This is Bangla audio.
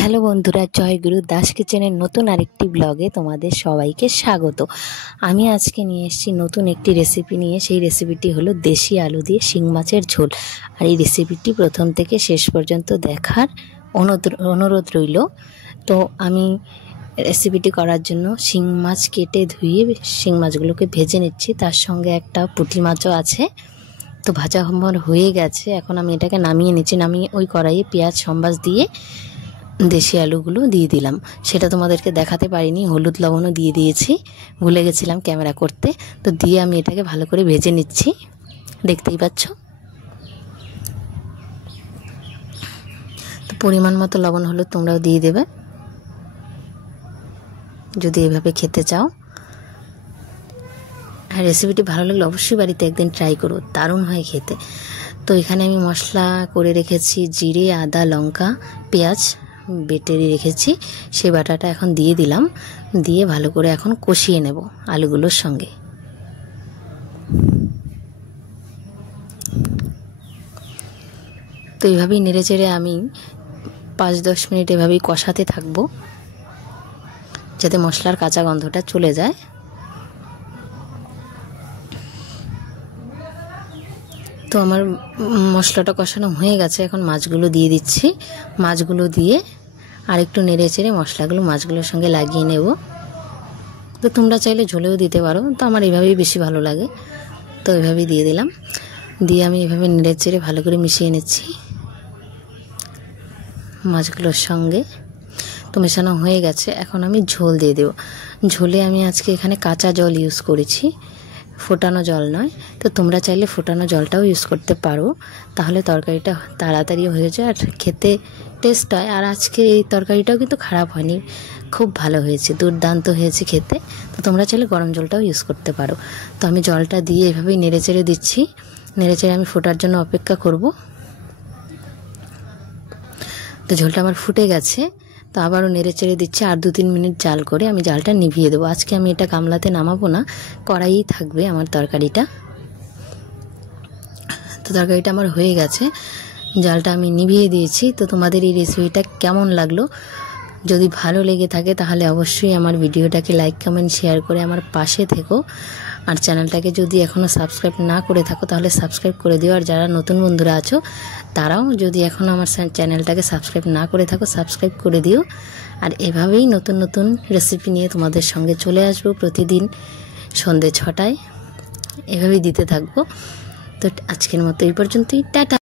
হ্যালো বন্ধুরা, জয়গুরু দাস কিচেনের নতুন আরেকটি ব্লগে তোমাদের সবাইকে স্বাগত। আমি আজকে নিয়ে এসেছি নতুন একটি রেসিপি নিয়ে। সেই রেসিপিটি হলো দেশি আলু দিয়ে শিং মাছের ঝোল। আর এই রেসিপিটি প্রথম থেকে শেষ পর্যন্ত দেখার অনুরোধ রইল। তো আমি রেসিপিটি করার জন্য শিং মাছ কেটে ধুয়ে শিং মাছগুলোকে ভেজে নিচ্ছি। তার সঙ্গে একটা পুঁটি মাছও আছে। তো ভাজা আমার হয়ে গেছে, এখন আমি এটাকে নামিয়ে নিচ্ছি। নামিয়ে ওই কড়াইয়ে পেঁয়াজ সম্বাস দিয়ে দেশি আলুগুলো দিয়ে দিলাম। সেটা তোমাদেরকে দেখাতে পারিনি, হলুদ লবণও দিয়ে দিয়েছি, ভুলে গেছিলাম ক্যামেরা করতে। তো দিয়ে আমি এটাকে ভালো করে ভেজে নিচ্ছি, দেখতেই পাচ্ছ। তো পরিমাণ মতো লবণ হলুদ তোমরাও দিয়ে দেবে যদি এভাবে খেতে চাও। আর রেসিপিটি ভালো লাগলে অবশ্যই বাড়িতে একদিন ট্রাই করো, দারুণ হয় খেতে। তো এখানে আমি মশলা করে রেখেছি, জিরে, আদা, লঙ্কা, পেঁয়াজ বেটে রেখেছি। সেই বাটাটা এখন দিয়ে দিলাম, দিয়ে ভালো করে এখন কষিয়ে নেব আলুগুলোর সঙ্গে। তো এইভাবেই নেড়ে চেড়ে আমি 5-10 মিনিট এভাবেই কষাতে থাকবো, যাতে মশলার কাঁচা গন্ধটা চলে যায়। তো আমার মশলাটা কষানো হয়ে গেছে, এখন মাছগুলো দিয়ে দিচ্ছি। মাছগুলো দিয়ে আরেকটু নেড়ে চেড়ে মশলাগুলো মাছগুলোর সঙ্গে লাগিয়ে নেব। তো তোমরা চাইলে ঝোলেও দিতে পারো, তো আমার এভাবেই বেশি ভালো লাগে। তো এভাবেই দিয়ে দিলাম, দিয়ে আমি এভাবে নেড়ে চেড়ে ভালো করে মিশিয়ে নিচ্ছি মাছগুলোর সঙ্গে। তো মেশানো হয়ে গেছে, এখন আমি ঝোল দিয়ে দেব। ঝোলে আমি আজকে এখানে কাঁচা জল ইউজ করেছি, ফোটানো জল নয়। তো তোমরা চাইলে ফোটানো জলটাও ইউজ করতে পারো, তাহলে তরকারিটা তাড়াতাড়ি হয়ে যায় আর খেতে টেস্ট হয়। আর আজকে এই তরকারিটাও কিন্তু খারাপ হয়নি, খুব ভালো হয়েছে, দুর্দান্ত হয়েছে খেতে। তো তোমরা চাইলে গরম জলটাও ইউজ করতে পারো। তো আমি জলটা দিয়ে এভাবেই নেড়ে চেড়ে দিচ্ছি। নেড়ে চেড়ে আমি ফোটার জন্য অপেক্ষা করব। তো ঝোলটা আমার ফুটে গেছে, তো আবারও নেড়ে চেড়ে দিচ্ছি। আর 2-3 মিনিট জাল করে আমি জালটা নিভিয়ে দেবো। আজকে আমি এটা গামলাতে নামাবো না, কড়াইই থাকবে আমার তরকারিটা। তো তরকারিটা আমার হয়ে গেছে, জালটা আমি নিভিয়ে দিয়েছি। তো তোমাদের এই রেসিপিটা কেমন লাগলো? যদি ভালো লেগে থাকে তাহলে অবশ্যই আমার ভিডিওটাকে লাইক, কমেন্ট, শেয়ার করে আমার পাশে থেকো। আর চ্যানেলটাকে যদি এখনও সাবস্ক্রাইব না করে থাকো তাহলে সাবস্ক্রাইব করে দিও। আর যারা নতুন বন্ধুরা আছো তারাও যদি এখনও আমার চ্যানেলটাকে সাবস্ক্রাইব না করে থাকো সাবস্ক্রাইব করে দিও। আর এভাবেই নতুন নতুন রেসিপি নিয়ে তোমাদের সঙ্গে চলে আসবো প্রতিদিন সন্ধ্যে 6টায়, এভাবেই দিতে থাকবো। তো আজকের মতো এই পর্যন্তই, টাটা।